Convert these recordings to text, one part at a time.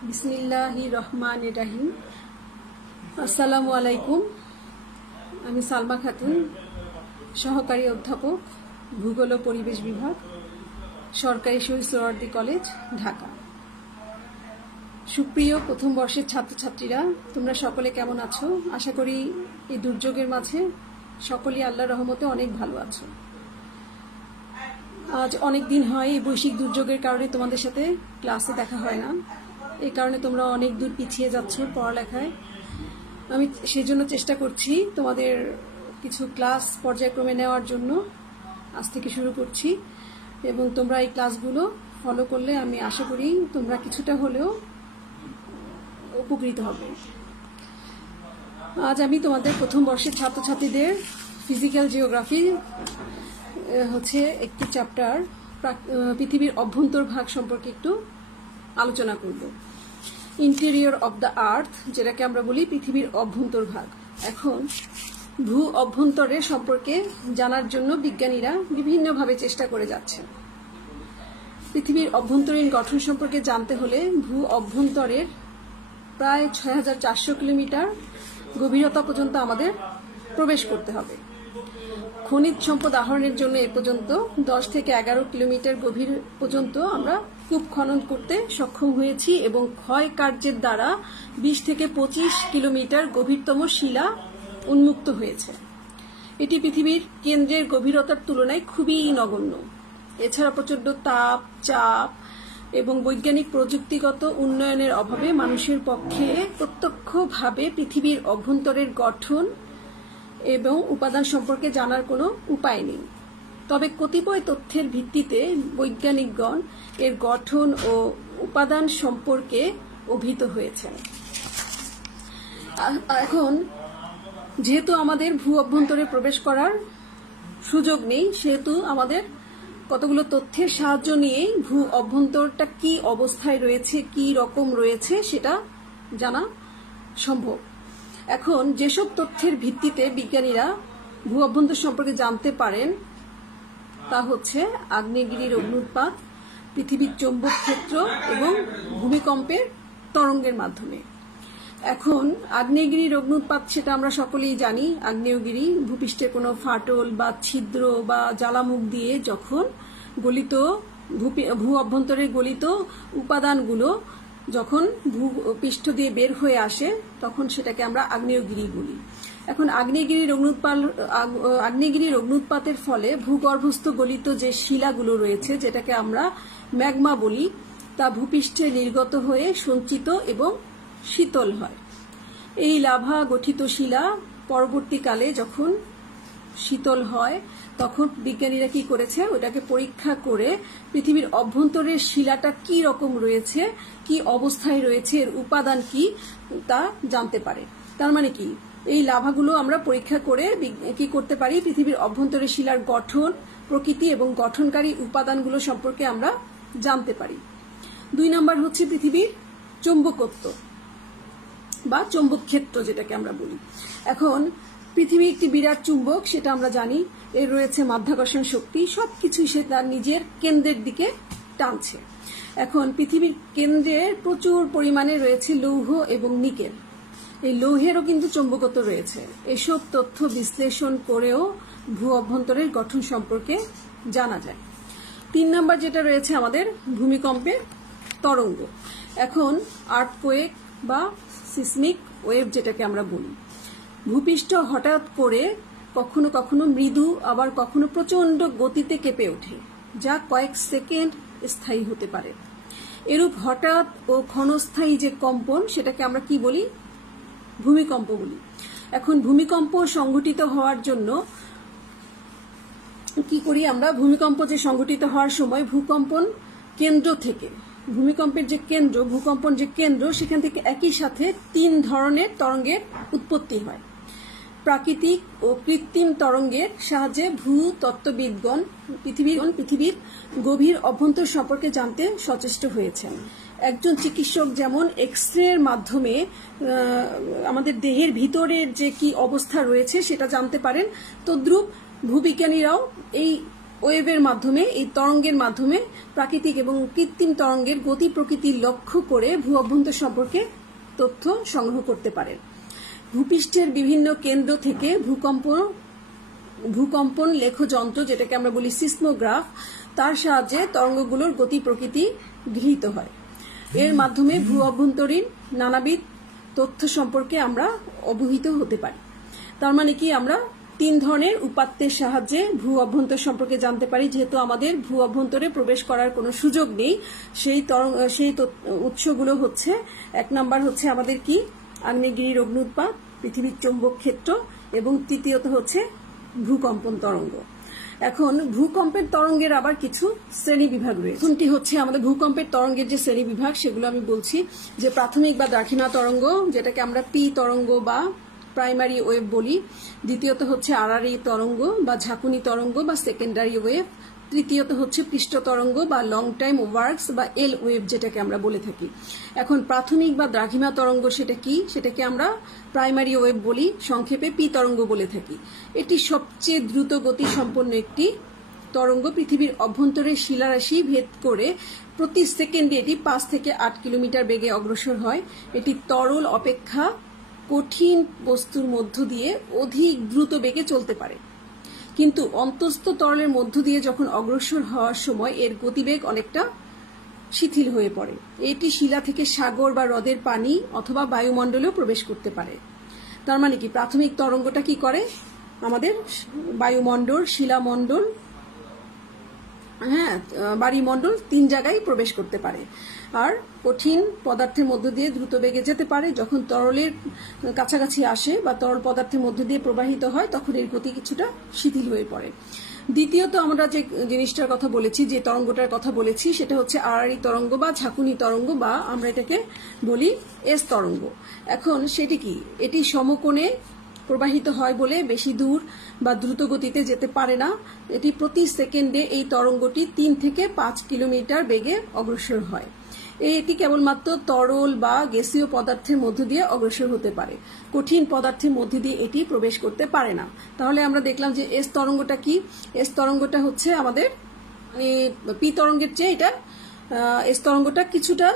बिस्मिल्लाहिर रहमानिर रहीम। अस्सलामु आलाइकुम। आमी सालमा खातुन, सहकारी अध्यापक, भूगोल और परिवेश विभाग, सरकारी शहीद सोहरावर्दी कलेज, ढाका। सुप्रिय प्रथम बर्षेर छात्र छात्रीरा, तोमरा सकले केमन आछो? आशा करी এই দুর্যোগের মাঝে সকলেই আল্লাহর রহমতে অনেক ভালো আছো। আজ অনেক দিন হয় এই বৈশ্বিক দুর্যোগের কারণে তোমাদের সাথে ক্লাসে দেখা হয় না। এই কারণে তোমরা অনেক দূর পিছিয়ে যাচ্ছ পড়ালেখায়। আমি সেজন্য চেষ্টা করছি তোমাদের কিছু ক্লাস পর্যায়ক্রমে নেওয়ার জন্য। আজ থেকে শুরু করছি এবং তোমরা এই ক্লাসগুলো ফলো করলে আমি আশা করি তোমরা কিছুটা হলেও উপকৃত হবে। আজ আমি তোমাদের প্রথম বর্ষের ছাত্রছাত্রীদের ফিজিক্যাল জিওগ্রাফি হচ্ছে একটি চ্যাপ্টার পৃথিবীর অভ্যন্তর ভাগ সম্পর্কে একটু আলোচনা করব। ইন্টেরিয়র অফ দ্য আর্থ, যেটাকে আমরা বলি পৃথিবীর অভ্যন্তর ভাগ। এখন ভূ অভ্যন্তরের সম্পর্কে জানার জন্য বিজ্ঞানীরা বিভিন্নভাবে চেষ্টা করে যাচ্ছেন। পৃথিবীর অভ্যন্তরীণ গঠন সম্পর্কে জানতে হলে ভূ অভ্যন্তরের প্রায় ৬৪০০ কিলোমিটার গভীরতা পর্যন্ত আমাদের প্রবেশ করতে হবে। খনিজ সম্পদ আহরণের জন্য এ পর্যন্ত ১০ থেকে ১১ কিলোমিটার গভীর পর্যন্ত আমরা কূপ খনন করতে সক্ষম হয়েছি এবং ক্ষয় কার্যের দ্বারা ২০ থেকে ২৫ কিলোমিটার গভীরতম শিলা উন্মুক্ত হয়েছে। এটি পৃথিবীর কেন্দ্রের গভীরতার তুলনায় খুবই নগণ্য। এছাড়া প্রচণ্ড তাপ, চাপ এবং বৈজ্ঞানিক প্রযুক্তিগত উন্নয়নের অভাবে মানুষের পক্ষে প্রত্যক্ষভাবে পৃথিবীর অভ্যন্তরের গঠন এবং উপাদান সম্পর্কে জানার কোনো উপায় নেই। তবে কতিপয় তথ্যের ভিত্তিতে বৈজ্ঞানিকগণ এর গঠন ও উপাদান সম্পর্কে অভিহিত হয়েছেন। এখন যেহেতু আমাদের ভূ অভ্যন্তরে প্রবেশ করার সুযোগ নেই, সেহেতু আমাদের কতগুলো তথ্যের সাহায্য নিয়ে ভূ অভ্যন্তরটা কি অবস্থায় রয়েছে, কি রকম রয়েছে সেটা জানা সম্ভব। এখন যেসব তথ্যের ভিত্তিতে বিজ্ঞানীরা ভূ অভ্যন্তর সম্পর্কে জানতে পারেন তা হচ্ছে আগ্নেয়গিরির অগ্ন্যুৎপাত, পৃথিবীর চৌম্বক ক্ষেত্র এবং ভূমিকম্পের তরঙ্গের মাধ্যমে। এখন আগ্নেয়গিরির অগ্ন্যুৎপাত সেটা আমরা সকলেই জানি। আগ্নেয়গিরি ভূপৃষ্ঠে কোনো ফাটল বা ছিদ্র বা জ্বালামুখ দিয়ে যখন গলিত ভূ অভ্যন্তরের গলিত উপাদানগুলো যখন ভূপৃষ্ঠ দিয়ে বের হয়ে আসে তখন সেটাকে আমরা আগ্নেয়গিরি বলি। এখন আগ্নেয়গিরির অগ্ন্যুৎপাতের ফলে ভূগর্ভস্থ গলিত যে শিলাগুলো রয়েছে, যেটাকে আমরা ম্যাগমা বলি, তা ভূপৃষ্ঠে নির্গত হয়ে সঞ্চিত এবং শীতল হয়। এই লাভা গঠিত শিলা পরবর্তীকালে যখন শীতল হয় তখন বিজ্ঞানীরা কি করেছে, ওটাকে পরীক্ষা করে পৃথিবীর অভ্যন্তরের শিলাটা কি রকম রয়েছে, কি অবস্থায় রয়েছে, এর উপাদান কি তা জানতে পারে। তার মানে কি, এই লাভাগুলো আমরা পরীক্ষা করে কি করতে পারি, পৃথিবীর অভ্যন্তরের শিলার গঠন, প্রকৃতি এবং গঠনকারী উপাদানগুলো সম্পর্কে আমরা জানতে পারি। ২ নম্বর হচ্ছে পৃথিবীর চৌম্বকত্ব বা চৌম্বক ক্ষেত্র, যেটাকে আমরা বলি। এখন পৃথিবী একটি বিরাট চুম্বক, সেটা আমরা জানি। এর রয়েছে মাধ্যাকর্ষণ শক্তি, সবকিছু সে তার নিজের কেন্দ্রের দিকে টানছে। এখন পৃথিবীর কেন্দ্রে প্রচুর পরিমাণে রয়েছে লৌহ এবং নিকেল। এই লৌহেরও কিন্তু চৌম্বকত্ব রয়েছে। এসব তথ্য বিশ্লেষণ করেও ভূ অভ্যন্তরের গঠন সম্পর্কে জানা যায়। ৩ নম্বর যেটা রয়েছে আমাদের ভূমিকম্পের তরঙ্গ। এখন আর্থকোয়েক বা সিসমিক ওয়েভ যেটাকে আমরা বলি, ভূপৃষ্ঠ হঠাৎ করে কখনো কখনো মৃদু আবার কখনো প্রচন্ড গতিতে কেঁপে ওঠে, যা কয়েক সেকেন্ড স্থায়ী হতে পারে। এরূপ হঠাৎ ও ক্ষণস্থায়ী যে কম্পন, সেটাকে আমরা কি বলি, ভূমিকম্প বলি। এখন ভূমিকম্প সংঘটিত হওয়ার জন্য কি করি আমরা, ভূমিকম্প যে সংঘটিত হওয়ার সময় ভূকম্পন কেন্দ্র থেকে, ভূমিকম্পের যে কেন্দ্র, ভূকম্পন যে কেন্দ্র, সেখান থেকে একই সাথে ৩ ধরনের তরঙ্গের উৎপত্তি হয়। প্রাকৃতিক ও কৃত্রিম তরঙ্গের সাহায্যে ভূতত্ত্ববিদগণ পৃথিবীর গভীর অভ্যন্তর সম্পর্কে জানতে সচেষ্ট হয়েছেন। একজন চিকিৎসক যেমন এক্স-রে এর মাধ্যমে আমাদের দেহের ভিতরের যে কি অবস্থা রয়েছে সেটা জানতে পারেন, তদ্রূপ ভূবিজ্ঞানীরাও এই ওয়েভের মাধ্যমে, এই তরঙ্গের মাধ্যমে প্রাকৃতিক এবং কৃত্রিম তরঙ্গের গতি প্রকৃতি লক্ষ্য করে ভূ অভ্যন্তর সম্পর্কে তথ্য সংগ্রহ করতে পারেন। ভূপৃষ্ঠের বিভিন্ন কেন্দ্র থেকে ভূকম্পন লেখ যন্ত্র, যেটাকে আমরা বলি সিসমোগ্রাফ, তার সাহায্যে তরঙ্গগুলোর গতি প্রকৃতি গৃহীত হয়। এর মাধ্যমে ভূ অভ্যন্তরীণ নানাবিধ তথ্য সম্পর্কে আমরা অবহিত হতে পারি। তার মানে কি, আমরা 3 ধরনের উপাত্তের সাহায্যে ভূ অভ্যন্তর সম্পর্কে জানতে পারি। যেহেতু আমাদের ভূ অভ্যন্তরে প্রবেশ করার কোনো সুযোগ নেই, সেই উৎসগুলো হচ্ছে, 1 নাম্বার হচ্ছে আমাদের কি, আগ্নেয়গিরির অগ্ন্যুৎপাত, পৃথিবীর চৌম্বক ক্ষেত্র, এবং তৃতীয়ত হচ্ছে ভূকম্পন তরঙ্গ। এখন ভূকম্পের তরঙ্গের আবার কিছু শ্রেণী বিভাগ রয়েছে। প্রথমটি হচ্ছে আমাদের ভূকম্পের তরঙ্গের যে শ্রেণী বিভাগ, সেগুলো আমি বলছি। যে প্রাথমিক বা দ্রাঘিমা তরঙ্গ, যেটাকে আমরা পি তরঙ্গ বা প্রাইমারি ওয়েভ বলি। দ্বিতীয়ত হচ্ছে আড়াআড়ি তরঙ্গ বা ঝাঁকুনি তরঙ্গ বা সেকেন্ডারি ওয়েভ। তৃতীয়ত হচ্ছে পৃষ্ঠ তরঙ্গ বা লং টাইম ওয়ার্কস বা এল ওয়েভ, যেটাকে আমরা বলে থাকি। এখন প্রাথমিক বা দ্রাঘিমা তরঙ্গ সেটা কি, সেটাকে আমরা প্রাইমারি ওয়েভ বলি, সংক্ষেপে পি তরঙ্গ বলে থাকি। এটি সবচেয়ে দ্রুত গতি সম্পন্ন একটি তরঙ্গ। পৃথিবীর অভ্যন্তরে শিলারাশি ভেদ করে প্রতি সেকেন্ডে এটি 5 থেকে 8 কিলোমিটার বেগে অগ্রসর হয়। এটি তরল অপেক্ষা কঠিন বস্তুর মধ্য দিয়ে অধিক দ্রুত বেগে চলতে পারে, কিন্তু অন্তঃস্থ তরলের মধ্য দিয়ে যখন অগ্রসর হওয়ার সময় এর গতিবেগ অনেকটা শিথিল হয়ে পড়ে। এটি শিলা থেকে সাগর বা হ্রদের পানি অথবা বায়ুমণ্ডলেও প্রবেশ করতে পারে। তার মানে কি, প্রাথমিক তরঙ্গটা কি করে, আমাদের বায়ুমণ্ডল, শিলামণ্ডল, বায়ুমণ্ডল 3 জায়গায় প্রবেশ করতে পারে। আর কঠিন পদার্থের মধ্য দিয়ে দ্রুত বেগে যেতে পারে। যখন তরলের কাছাকাছি আসে বা তরল পদার্থের মধ্য দিয়ে প্রবাহিত হয়, তখন এর গতি কিছুটা শিথিল হয়ে পড়ে। দ্বিতীয়ত আমরা যে জিনিসটার কথা বলেছি, যে তরঙ্গটার কথা বলেছি, সেটা হচ্ছে আড়াআড়ি তরঙ্গ বা ঝাঁকুনি তরঙ্গ, বা আমরা এটাকে বলি এস তরঙ্গ। এখন সেটি কি, এটি সমকোণে প্রবাহিত হয় বলে বেশি দূর বা দ্রুত গতিতে যেতে পারে না। এটি প্রতি সেকেন্ডে এই তরঙ্গটি 3 থেকে 5 কিলোমিটার বেগে অগ্রসর হয়। এটি কেবলমাত্র তরল বা গ্যাসীয় পদার্থের মধ্য দিয়ে অগ্রসর হতে পারে, কঠিন পদার্থের মধ্য দিয়ে এটি প্রবেশ করতে পারে না। তাহলে আমরা দেখলাম যে এস তরঙ্গটা কি, এস তরঙ্গটা হচ্ছে আমাদের পি তরঙ্গের চেয়ে এটা এস তরঙ্গটা কিছুটা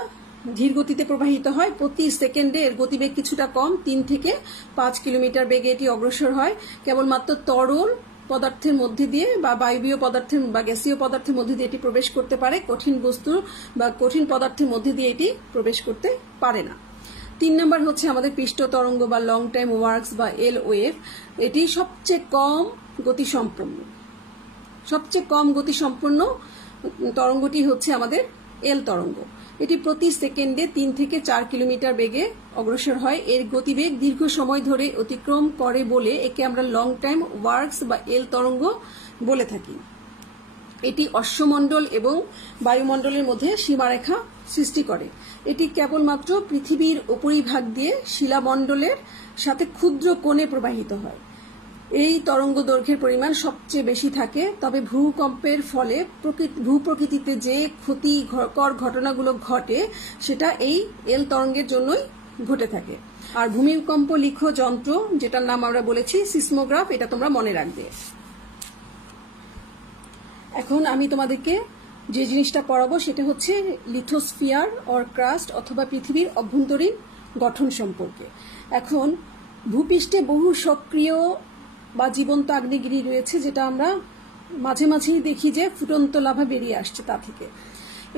ধীর গতিতে প্রবাহিত হয়। প্রতি সেকেন্ডে এর গতিবেগ কিছুটা কম, 3 থেকে 5 কিলোমিটার বেগে এটি অগ্রসর হয়। কেবলমাত্র তরল পদার্থের মধ্যে দিয়ে বা বায়বীয় পদার্থের বা গ্যাসীয় পদার্থের মধ্যে দিয়ে এটি প্রবেশ করতে পারে, কঠিন বস্তু বা কঠিন পদার্থের মধ্যে দিয়ে এটি প্রবেশ করতে পারে না। 3 নম্বর হচ্ছে আমাদের পৃষ্ঠ তরঙ্গ বা লং টাইম ওয়ার্কস বা এল ওয়েভ। এটি সবচেয়ে কম গতিসম্পন্ন তরঙ্গটি হচ্ছে আমাদের এল তরঙ্গ। এটি প্রতি সেকেন্ডে 3 থেকে 4 কিলোমিটার বেগে অগ্রসর হয়। এর গতিবেগ দীর্ঘ সময় ধরে অতিক্রম করে বলে একে আমরা লং টাইম ওয়ার্কস বা এল তরঙ্গ বলে থাকি। এটি অশ্বমণ্ডল এবং বায়ুমণ্ডলের মধ্যে সীমারেখা সৃষ্টি করে। এটি কেবলমাত্র পৃথিবীর উপরিভাগ দিয়ে শিলামণ্ডলের সাথে ক্ষুদ্র কোণে প্রবাহিত হয়। এই তরঙ্গ দৈর্ঘ্যের পরিমাণ সবচেয়ে বেশি থাকে। তবে ভূকম্পের ফলে ভূপ্রকৃতিতে যে ক্ষতিকর ঘটনাগুলো ঘটে, সেটা এই এল তরঙ্গের জন্যই ঘটে থাকে। আর ভূমিকম্প লিখ যন্ত্র, যেটার নাম আমরা বলেছি সিসমোগ্রাফ, এটা তোমরা মনে রাখবে। এখন আমি তোমাদেরকে যে জিনিসটা পড়াবো সেটা হচ্ছে লিথোস্ফিয়ার অর ক্রাস্ট অথবা পৃথিবীর অভ্যন্তরীণ গঠন সম্পর্কে। এখন ভূপৃষ্ঠে বহু সক্রিয় বা জীবন্ত আগ্নেয়গিরি রয়েছে, যেটা আমরা মাঝে মাঝেই দেখি যে ফুটন্ত লাভা বেরিয়ে আসছে তা থেকে।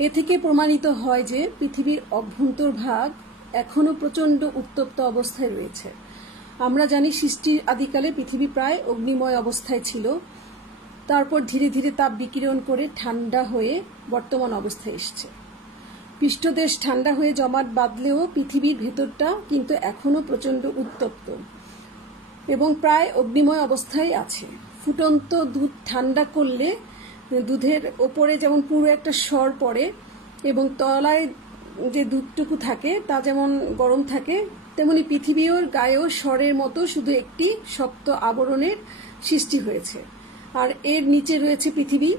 এ থেকে প্রমাণিত হয় যে পৃথিবীর অভ্যন্তরভাগ এখনো প্রচণ্ড উত্তপ্ত অবস্থায় রয়েছে। আমরা জানি সৃষ্টির আদিকালে পৃথিবী প্রায় অগ্নিময় অবস্থায় ছিল, তারপর ধীরে ধীরে তাপ বিকিরণ করে ঠান্ডা হয়ে বর্তমান অবস্থায় এসছে। পৃষ্ঠদেশ ঠান্ডা হয়ে জমাট বাঁধলেও পৃথিবীর ভেতরটা কিন্তু এখনো প্রচণ্ড উত্তপ্ত এবং প্রায় অগ্নিময় অবস্থায় আছে। ফুটন্ত দুধ ঠান্ডা করলে দুধের ওপরে যেমন পুরো একটা স্বর পড়ে এবং তলায় যে দুধটুকু থাকে তা যেমন গরম থাকে, তেমনি পৃথিবীর গায়েও স্বরের মতো শুধু একটি শক্ত আবরণের সৃষ্টি হয়েছে। আর এর নিচে রয়েছে পৃথিবী।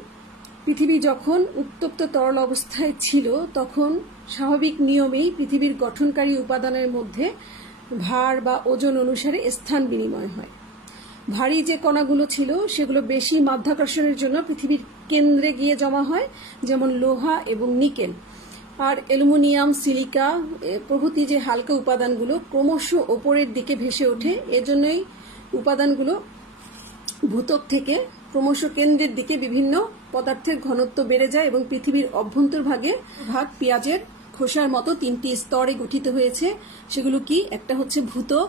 পৃথিবী যখন উত্তপ্ত তরল অবস্থায় ছিল, তখন স্বাভাবিক নিয়মেই পৃথিবীর গঠনকারী উপাদানের মধ্যে ভার বা ওজন অনুসারে স্থান বিনিময় হয়। ভারী যে কণাগুলো ছিল সেগুলো বেশি মাধ্যাকর্ষণের জন্য পৃথিবীর কেন্দ্রে গিয়ে জমা হয়, যেমন লোহা এবং নিকেল। আর অ্যালুমিনিয়াম, সিলিকা প্রভৃতি যে হালকা উপাদানগুলো ক্রমশ ওপরের দিকে ভেসে ওঠে, এজন্যই উপাদানগুলো ভূত্বক থেকে ক্রমশ কেন্দ্রের দিকে বিভিন্ন পদার্থের ঘনত্ব বেড়ে যায় এবং পৃথিবীর অভ্যন্তরভাগে পেঁয়াজের খোসার মতো 3টি স্তরে গঠিত হয়েছে। সেগুলো কি? একটা হচ্ছে ভূত্বক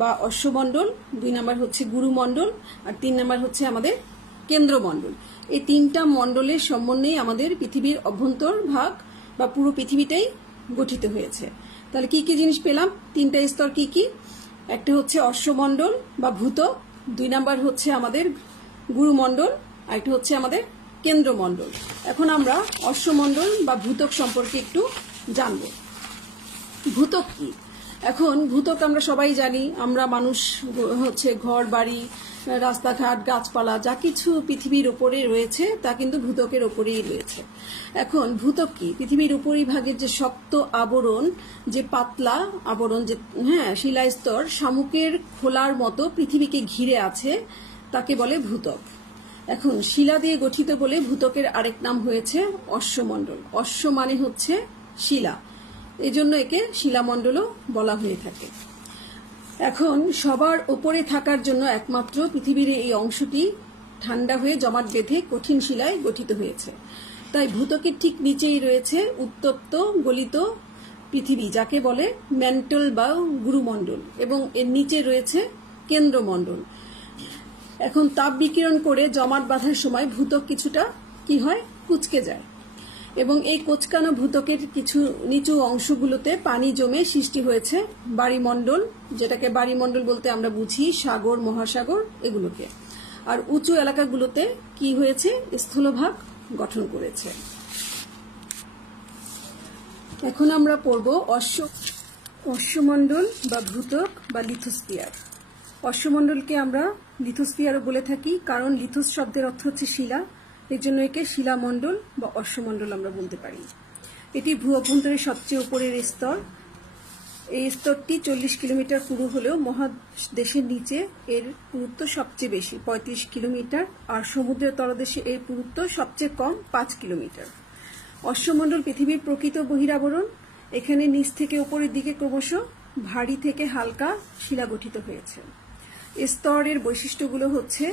বা অশ্বমণ্ডল, 2 নম্বর হচ্ছে গুরুমণ্ডল, আর 3 নম্বর হচ্ছে আমাদের কেন্দ্রমণ্ডল। এই 3টা মণ্ডলের সমন্বয়ে আমাদের পৃথিবীর অভ্যন্তরভাগ বা পুরো পৃথিবীটাই গঠিত হয়েছে। তাহলে কি কি জিনিস পেলাম? 3টা স্তর কি কি? একটা হচ্ছে অশ্বমণ্ডল বা ভূত্বক, 2 নম্বর হচ্ছে আমাদের গুরুমণ্ডল, আর একটা হচ্ছে আমাদের কেন্দ্রমণ্ডল। এখন আমরা অশ্বমণ্ডল বা ভূত্বক সম্পর্কে একটু জানব। ভূত্বক কি? এখন ভূত্বক আমরা সবাই জানি, আমরা মানুষ হচ্ছে ঘর বাড়ি, রাস্তাঘাট, গাছপালা যা কিছু পৃথিবীর উপরে রয়েছে তা কিন্তু ভূত্বকের উপরেই রয়েছে। এখন ভূত্বক কি? পৃথিবীর উপরিভাগের যে শক্ত আবরণ, যে পাতলা আবরণ, যে শিলাস্তর শামুকের খোলার মতো পৃথিবীকে ঘিরে আছে, তাকে বলে ভূত্বক। এখন শিলা দিয়ে গঠিত বলে ভূত্বকের আরেক নাম হয়েছে অশ্বমণ্ডল। অশ্ব মানে হচ্ছে শিলা, এজন্য একে শিলামণ্ডলও বলা হয়ে থাকে। এখন সবার উপরে থাকার জন্য একমাত্র পৃথিবীর এই অংশটি ঠান্ডা হয়ে জমাট বেঁধে কঠিন শিলায় গঠিত হয়েছে। তাই ভূত্বকের ঠিক নিচেই রয়েছে উত্তপ্ত গলিত পৃথিবী, যাকে বলে ম্যান্টল বা গুরুমণ্ডল, এবং এর নিচে রয়েছে কেন্দ্রমণ্ডল। এখন তাপ বিকিরণ করে জমাট বাঁধার সময় ভূত্বক কিছুটা কি হয়? কুঁচকে যায়, এবং এই কোঁচকানো ভূত্বকের কিছু নিচু অংশগুলোতে পানি জমে সৃষ্টি হয়েছে বায়ুমণ্ডল, যেটাকে বায়ুমণ্ডল বলতে আমরা বুঝি সাগর, মহাসাগর এগুলোকে। আর উঁচু এলাকাগুলোতে কি হয়েছে? স্থলভাগ গঠন করেছে। এখন আমরা পড়ব অশ্বমণ্ডল বা ভূত্বক বা লিথোস্ফিয়ার। অশ্বমণ্ডলকে আমরা লিথোস্ফিয়ারও বলে থাকি, কারণ লিথোস শব্দের অর্থ হচ্ছে শিলা, এর জন্য একে শিলামণ্ডল বা অশ্বমণ্ডল আমরা বলতে পারি। এটি ভূ অভ্যন্তরের সবচেয়ে উপরের স্তর। এই স্তরটি 40 কিলোমিটার পুরু হলেও মহাদেশের নিচে এর পুরুত্ব সবচেয়ে বেশি, 35 কিলোমিটার, আর সমুদ্রের তলদেশে এর পুরুত্ব সবচেয়ে কম, 5 কিলোমিটার। অশ্বমণ্ডল পৃথিবীর প্রকৃত বহিরাবরণ। এখানে নিচ থেকে উপরের দিকে ক্রমশ ভারী থেকে হালকা শিলা গঠিত হয়েছে। স্তরের বৈশিষ্ট্যগুলো হচ্ছে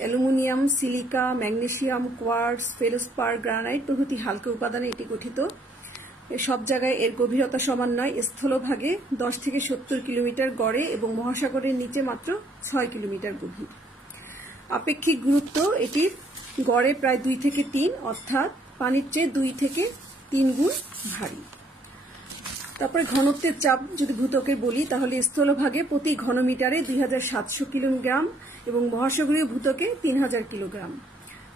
aluminium, silica, magnesium, quartz, feldspar, granite প্রভৃতি হালকা উপাদানে এটি গঠিত। সব জায়গায় এর গভীরতা সমান নয়। স্থলভাগে 10 থেকে 70 কিলোমিটার গড়ে এবং মহাসাগরের নিচে মাত্র 6 কিলোমিটার গভীর। আপেক্ষিক গুরুত্ব এটির গড়ে প্রায় 2 থেকে 3, অর্থাৎ পানির চেয়ে 2 থেকে 3 গুণ ভারী। তারপরে ঘনত্বের চাপ যদি ভূত্বকের বলি, তাহলে স্থলভাগে প্রতি ঘনমিটারে 2700 কিলোগ্রাম এবং মহাসাগরীয় ভূত্বকে 3000 কিলোগ্রাম।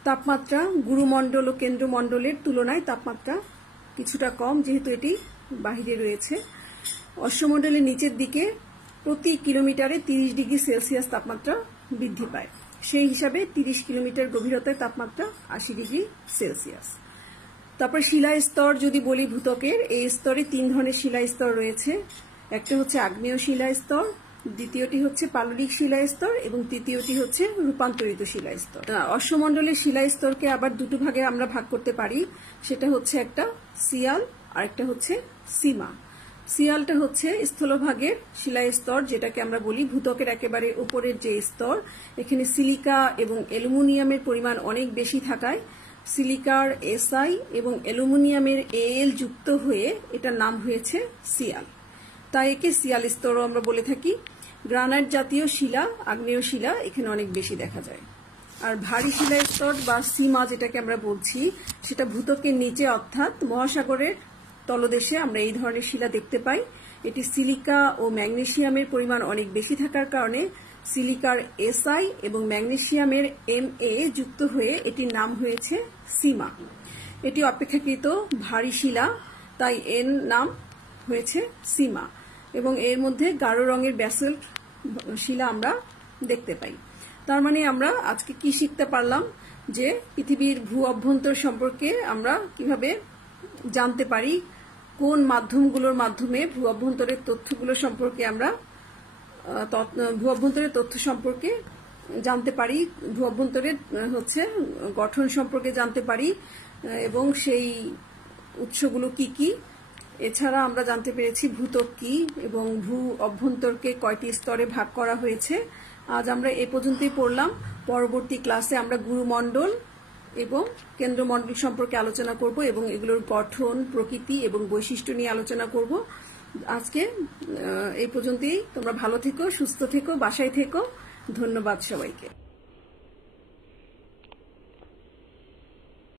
তাপমাত্রা গুরুমণ্ডল ও কেন্দ্রমণ্ডলের তুলনায় তাপমাত্রা কিছুটা কম, যেহেতু এটি বাহিরে রয়েছে। অশ্বমণ্ডলের নিচের দিকে প্রতি কিলোমিটারে 30 ডিগ্রি সেলসিয়াস তাপমাত্রা বৃদ্ধি পায়। সেই হিসাবে 30 কিলোমিটার গভীরতায় তাপমাত্রা 80 ডিগ্রি সেলসিয়াস। তারপর শিলা স্তর যদি বলি ভূত্বকের, এই স্তরে 3 ধরনের শিলা স্তর রয়েছে। একটা হচ্ছে আগ্নেয় শিলা স্তর, দ্বিতীয়টি হচ্ছে পাললিক শিলা স্তর এবং তৃতীয়টি হচ্ছে রূপান্তরিত শিলা স্তর। অশ্বমণ্ডলের শিলা স্তরকে আবার দুটো ভাগে আমরা ভাগ করতে পারি, সেটা হচ্ছে একটা সিয়াল আর একটা হচ্ছে সীমা। সিয়ালটা হচ্ছে স্থলভাগের শিলা স্তর, যেটাকে আমরা বলি ভূত্বকের একেবারে উপরের যে স্তর। এখানে সিলিকা এবং অ্যালুমিনিয়ামের পরিমাণ অনেক বেশি থাকায় সিলিকার SI এবং অ্যালুমিনিয়ামের AL যুক্ত হয়ে এটার নাম হয়েছে সিয়াল, তাই একে সিয়াল স্তরও আমরা বলে থাকি। গ্রানাইট জাতীয় শিলা, আগ্নেয় শিলা এখানে অনেক বেশি দেখা যায়। আর ভারী শিলা স্তর বা সীমা যেটাকে আমরা বলছি, সেটা ভূত্বকের নিচে অর্থাৎ মহাসাগরের তলদেশে আমরা এই ধরনের শিলা দেখতে পাই। এটি সিলিকা ও ম্যাগনেসিয়ামের পরিমাণ অনেক বেশি থাকার কারণে সিলিকার SI এবং ম্যাগনেসিয়ামের MA যুক্ত হয়ে এটির নাম হয়েছে সীমা। এটি অপেক্ষাকৃত ভারী শিলা, তাই এর নাম হয়েছে সীমা, এবং এর মধ্যে গাঢ় রঙের ব্যাসল্ট শিলা আমরা দেখতে পাই। তার মানে আমরা আজকে কি শিখতে পারলাম, যে পৃথিবীর ভূ অভ্যন্তর সম্পর্কে আমরা কিভাবে জানতে পারি, কোন মাধ্যমগুলোর মাধ্যমে ভূ অভ্যন্তরের তথ্যগুলো সম্পর্কে আমরা ভূ অভ্যন্তরের তথ্য সম্পর্কে জানতে পারি, ভূ অভ্যন্তরের হচ্ছে গঠন সম্পর্কে জানতে পারি এবং সেই উৎসগুলো কি কি। এছাড়া আমরা জানতে পেরেছি ভূত্বক কি এবং ভূ অভ্যন্তরকে কয়টি স্তরে ভাগ করা হয়েছে। আজ আমরা এ পর্যন্তই পড়লাম। পরবর্তী ক্লাসে আমরা গুরুমণ্ডল এবং কেন্দ্রমণ্ডল সম্পর্কে আলোচনা করব এবং এগুলোর গঠন, প্রকৃতি এবং বৈশিষ্ট্য নিয়ে আলোচনা করব। আজকে এই পর্যন্তই। তোমরা ভালো থেকো, সুস্থ থেকো, বাসায় থেকো। ধন্যবাদ সবাইকে।